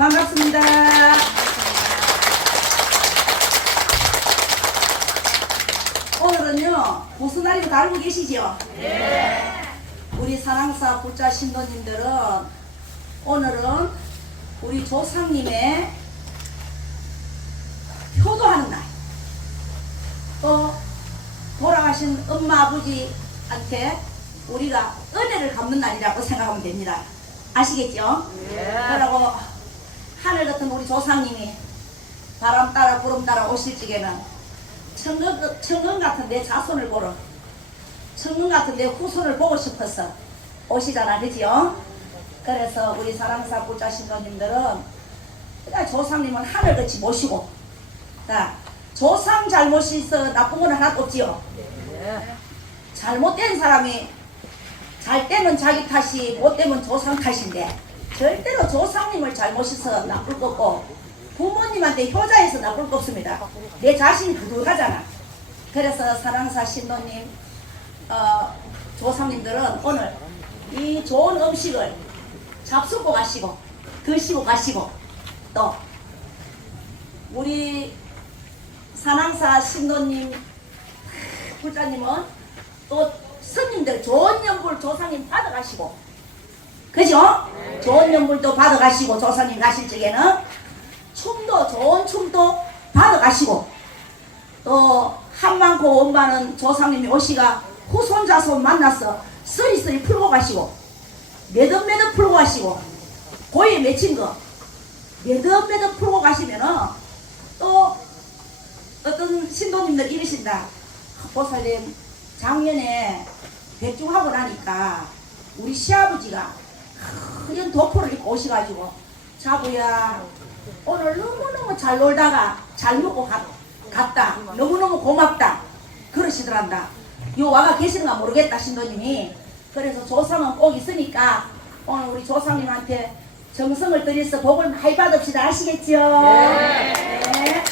반갑습니다. 오늘은요 무슨 날인지 다 알고 계시죠? 네. 우리 사랑사 불자 신도님들은 오늘은 우리 조상님의 효도하는 날. 또 돌아가신 엄마 아버지한테 우리가 은혜를 갚는 날이라고 생각하면 됩니다. 아시겠죠? 그러고 하늘 같은 우리 조상님이 바람 따라 구름 따라 오실 적에는 천근, 천근 같은 내 자손을 보러 천근 같은 내 후손을 보고 싶어서 오시잖아 그지요? 그래서 우리 사랑사 부자 신도님들은 그냥 조상님은 하늘같이 모시고 자, 조상 잘못이 있어 나쁜 건 하나도 없지요 잘못된 사람이 잘 되면 자기 탓이 못 되면 조상 탓인데 절대로 조상님을 잘못해서 나쁠 거 없고 부모님한테 효자해서 나쁠 거 없습니다. 내 자신이 부족하잖아. 그래서 사랑사 신도님 어, 조상님들은 오늘 이 좋은 음식을 잡수고 가시고 드시고 가시고 또 우리 사랑사 신도님 불자님은 또 스님들 좋은 연불 조상님 받아가시고 그죠? 좋은 연불도 받아가시고 조상님 가실 적에는 춤도 좋은 춤도 받아가시고 또 한만코 원반은 조상님이 오시가 후손 자손 만나서 쓰리쓰리 풀고 가시고 매듭매듭 풀고 가시고 고에 맺힌 거 매듭매듭 풀고 가시면은 또 어떤 신도님들 이러신다 보살님 작년에 백중하고 나니까 우리 시아버지가 큰 도포를 입고 오셔가지고 자부야 오늘 너무너무 잘 놀다가 잘 먹고 갔, 갔다. 너무너무 고맙다. 그러시더란다. 요 와가 계시는가 모르겠다 신도님이. 그래서 조상은 꼭 있으니까 오늘 우리 조상님한테 정성을 들여서 복을 많이 받읍시다. 아시겠죠? 네.